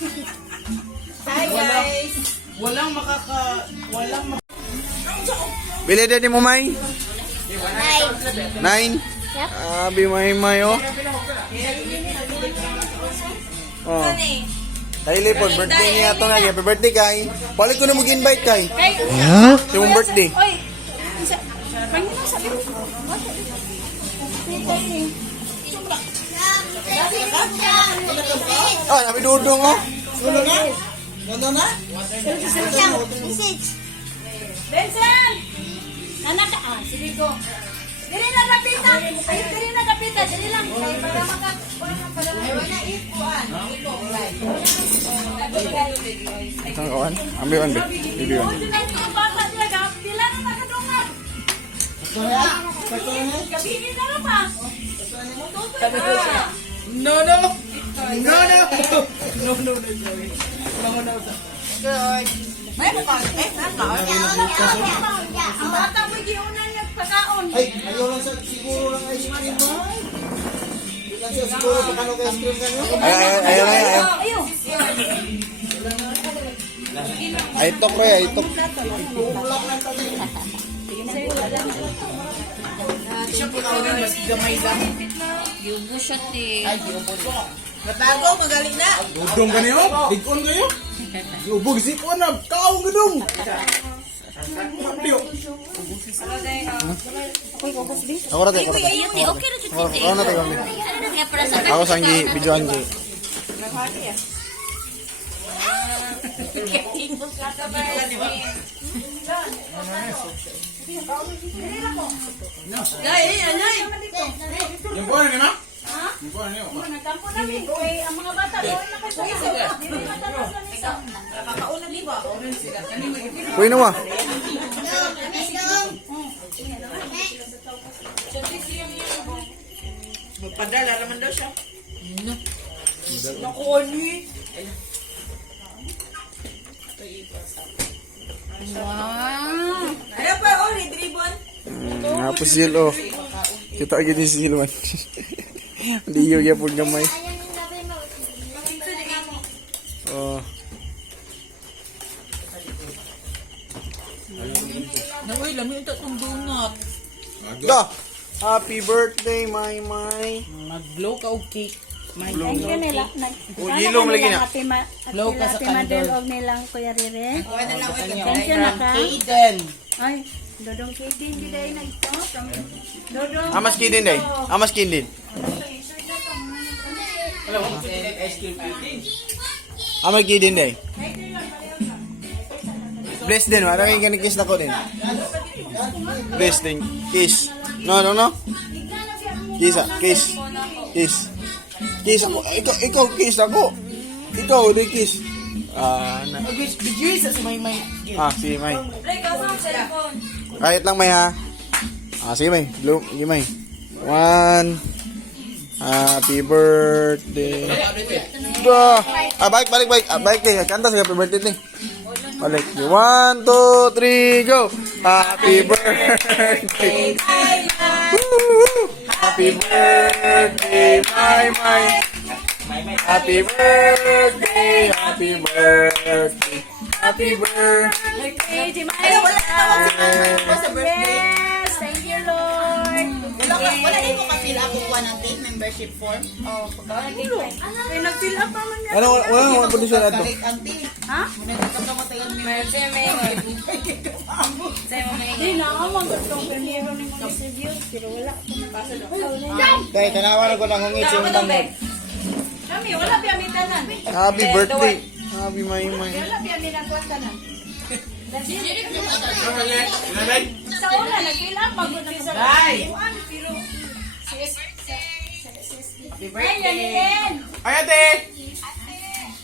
Hi guys. Walang Bili din mo, May? 9. Yep. Abi, May, oh. Oh. Dahil po, birthday niya ito nga. Happy birthday, Kay. Palit ko na mag-invite, Kay. Sa mong birthday. Oy. Panginoon sabi mo. Ah, nabi dudong, oh. Benson! Anak ka, sige ko. Dili na kapita. Ay, dili na kapita. Dili lang. Ay, para maka... Ayaw na ikuan. Isang kawan? Ambil, Be. Bibi, Ay, ito bata niya. Pila na nakadungan. Kabigin na lang pa. No. Good. May mo pa. Ang bata mo giunan niya pagkaon. Ay, ayaw lang sa siguro lang ice cream ba? Hindi lang siya siguro pakano ka ice cream kanyo. Ayaw. Ayaw. Ay, tok, Roy. Ay, tok. Siya po ako rin, mas gamay lang. Giubusot eh. Ay, giubog ko. Natago, magaling na. Dudong ka niyo? Digkon kayo? Giubog sipon na. Kaong gudong. Piyo. Ako na tayo, ako na tayo. Okay na siya. Ako na tayo, kami. Ano na kaya para sa Ako sang videoan gi. Yung buwan ni ma? Ha? Yung buwan niyo. Nagkampo namin. Kaya ang mga bata doon na kayo. Hindi na matalas lang isa. Kuy na wa. Magpadala naman daw siya. Wow. Ano pa, ni Dribon? Hapos sil, oh. Kita gini sil man. Diyo ya pun gamay. Oh. Uy, lami ito itong donut. Da. Happy birthday, May. Mag-blow ka og cake. Thank you nila. O, yellow mo lagi na. Blow ka sa Happy candle. og nilang Kuya Rere. Thank Thank you na ka. Aiden. Ay, dodong kidin giday na ito. Dodong. Amas kidin day. Amas kidin. Amas kidin day. Bless din, wala kang kiss na ko din. Bless din. Kiss. No. Kiss. Kiss ako. Ikaw kiss ako. Ikaw, di kiss. Bigyan sa may. Si May. Kahit lang May ha. Sige May. Blow. Sige May. 1. Happy birthday. Balik. Balik kayo. Kanta sa happy birthday. Balik. 1, 2, 3, go. Happy birthday. Woo! Happy birthday, my. Happy birthday. Happy birthday. Yes, thank you Lord. Wala din mo ka-fill up kuha ng date membership form. Ay, nag-fill up pa man yan. Wala production na to. Auntie, Ha? magkakatagal Hindi na ako mag-gustong primero ni mga reviews. Pero wala ako na. Dahil tanawan ko ng hungit yung tamot. Kami, wala pa yung tanan. Happy birthday. Happy May. Wala pa yung tanan. Sa una, nag-fill up. Mag-fill sa pero... Happy Ay, yan. Ay, ate!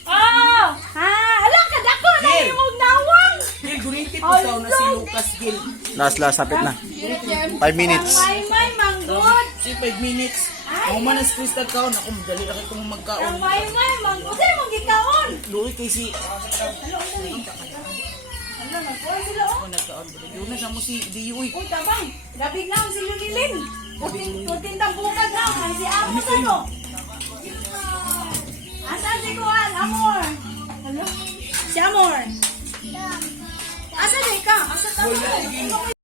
Oh! Ha! Ala ka, dako na Gil. yung nawang! Gil, gulintit po daw na si Lucas Gil. Last, sapit na. 5 minutes. May manggot! Si 5 minutes. Ako man ang stress na kaon. Ako madali na kayo kung magkaon. May manggot! Sa'yo mong gikaon! Luwi kay si... Ano, nagkuha sila oh! Ako nagkaon. Yun na siya mo si Dioy. Uy, tabang! Labig na ang si Lulilin! Tutindang bukad na! Ang si Amos ano! Asan si Kuan, Amor? Si Amor. Asa na ka? Asa ka?